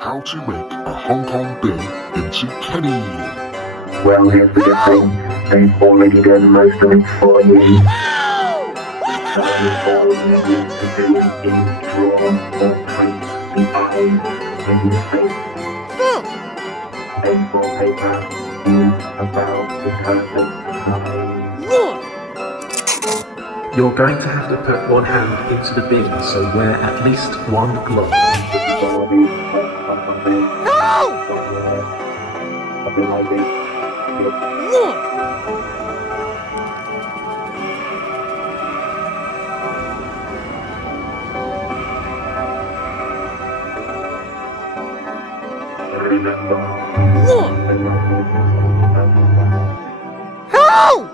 How to make a Hong Kong bin into Kenny. Well, here's the good thing. They've already done most of it for you. So all you need to do is draw or paint the eyes in your face. A4 paper is about the perfect size. You're going to have to put one hand into the bin, so wear at least one glove. Help!